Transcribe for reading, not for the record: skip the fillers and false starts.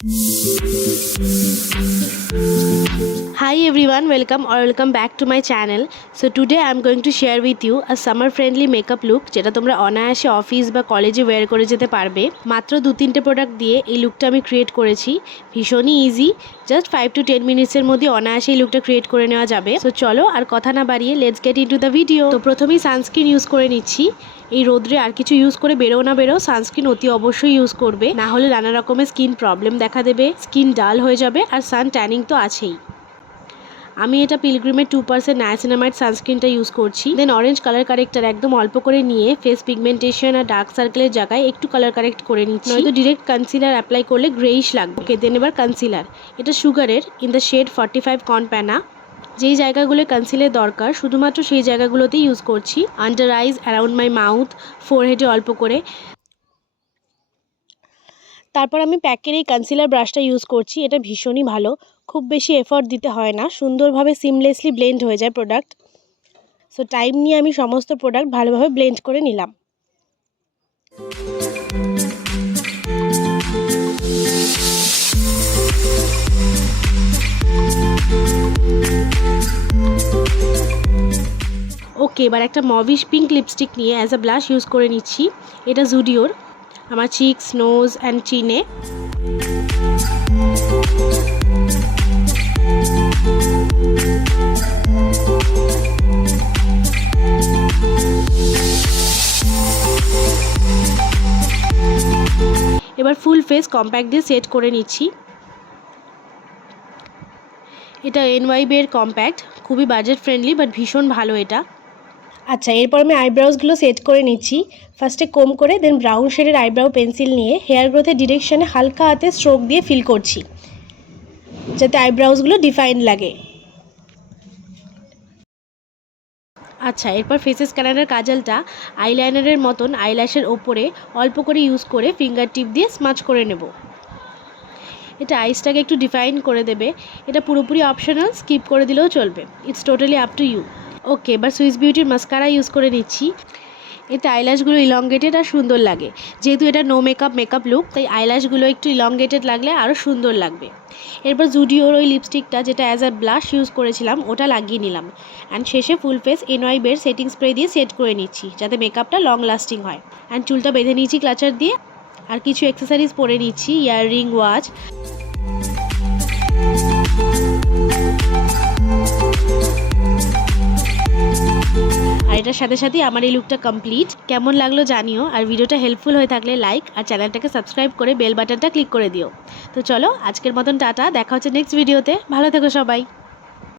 Hi everyone, welcome back to my channel. So today I am going to share with you a summer friendly makeup look যেটা তোমরা অনায়াসে office বা কলেজে wire করে যেতে পারবে। মাত্র 2-3টে প্রোডাক্ট দিয়ে এই লুকটা আমি ক্রিয়েট করেছি। ভীষণই ইজি, জাস্ট 5 to 10 মিনিটসের মধ্যে অনায়াসে এই লুকটা ক্রিয়েট করে নেওয়া যাবে। সো চলো আর কথা না বাড়িয়ে let's get into the video. তো প্রথমেই সানস্ক্রিন ইউজ করে নিচ্ছি। এই রোদ্রে আর কিছু ইউজ করে বেরো না বেরো, সানস্ক্রিন অতি অবশ্যই ইউজ করবে, না হলে নানা রকমের স্কিন প্রবলেম দেখা দেবে, স্কিন ডাল হয়ে যাবে আর সান ট্যানিং তো আছেই। আমি এটা পিলগ্রিমের 2% নায়াসিনামাইড সানস্ক্রিনটা ইউজ করছি। দেন অরেঞ্জ কালার কারেক্টার একদম অল্প করে নিয়ে ফেস পিগমেন্টেশন আর ডার্ক সার্কেলের জায়গায় একটু কালার কারেক্ট করে নিচ্ছি, নয়তো ডিরেক্ট কনসিলার অ্যাপ্লাই করলে গ্রেইশ লাগবে। ওকে, দেন এবার কনসিলার, এটা সুগারের ইন দ্য শেড 45 কনপ্যানা। যেই জায়গাগুলো কনসিলের দরকার শুধুমাত্র সেই জায়গাগুলোতেই ইউজ করছি। Under eyes, around my mouth, ফোরহেডে অল্প করে। তারপর আমি প্যাকের এই কনসিলার ব্রাশটা ইউজ করছি। এটা ভীষণই ভালো, খুব বেশি এফর্ট দিতে হয় না, সুন্দরভাবে সিমলেসলি ব্লেন্ড হয়ে যায় প্রোডাক্ট। সো টাইম নিয়ে আমি সমস্ত প্রোডাক্ট ভালোভাবে ব্লেন্ড করে নিলাম। ওকে, এবার একটা মভিশ পিঙ্ক লিপস্টিক নিয়ে অ্যাজ আ ব্লাশ ইউজ করে নিচ্ছি। এটা জুডিওর, আমার চিকস, নোজ অ্যান্ড চিনে। এবার ফুল ফেস কম্প্যাক্ট দিয়ে সেট করে নিচ্ছি। এটা NYB এর কম্প্যাক্ট, খুবই বাজেট ফ্রেন্ডলি বাট ভীষণ ভালো এটা। আচ্ছা, এরপর আমি আইব্রাউজগুলো সেট করে নিচ্ছি। ফার্স্টে কোম করে দেন ব্রাউন শেডের আইব্রাউ পেন্সিল নিয়ে হেয়ার গ্রোথের ডিরেকশনে হালকা হাতে স্ট্রোক দিয়ে ফিল করছি, যাতে আইব্রাউজগুলো ডিফাইন লাগে। আচ্ছা, এরপর ফেসেস স্ক্যানারের কাজলটা আইলাইনারের মতন আইল্যাশের ওপরে অল্প করে ইউজ করে ফিঙ্গার টিপ দিয়ে স্মাচ করে নেব। এটা আইসটাকে একটু ডিফাইন করে দেবে। এটা পুরোপুরি অপশনাল, স্কিপ করে দিলেও চলবে, it's totally up to you. Okay, এবার সুইস বিউটির মাস্কারা ইউজ করে নিচ্ছি। এতে আইল্যাশগুলো ইলংগেটেড আর সুন্দর লাগে। যেহেতু এটা নো মেকআপ লুক, তাই আইল্যাশগুলো একটু ইলংগেটেড লাগলে আরও সুন্দর লাগবে। এরপর জুডিওর ওই লিপস্টিকটা যেটা অ্যাজ আ ব্লাশ ইউজ করেছিলাম ওটা লাগিয়ে নিলাম। অ্যান্ড শেষে ফুল ফেস NYB এর সেটিং স্প্রে দিয়ে সেট করে নিচ্ছি, যাতে মেকআপটা লং লাস্টিং হয়। অ্যান্ড চুলটা বেঁধে নিয়েছি ক্লাচার দিয়ে, আর কিছু অ্যাক্সেসরিজ পরে নিচ্ছি, ইয়াররিং, ওয়াচ। আর এটার সাথে সাথে আমার এই লুকটা কমপ্লিট। কেমন লাগলো জানিও, আর ভিডিওটা হেল্পফুল হয়ে থাকলে লাইক আর চ্যানেলটাকে সাবস্ক্রাইব করে বেল বাটনটা ক্লিক করে দিও। তো চলো আজকের মতন টাটা, দেখা হচ্ছে নেক্সট ভিডিওতে। ভালো থেকো সবাই।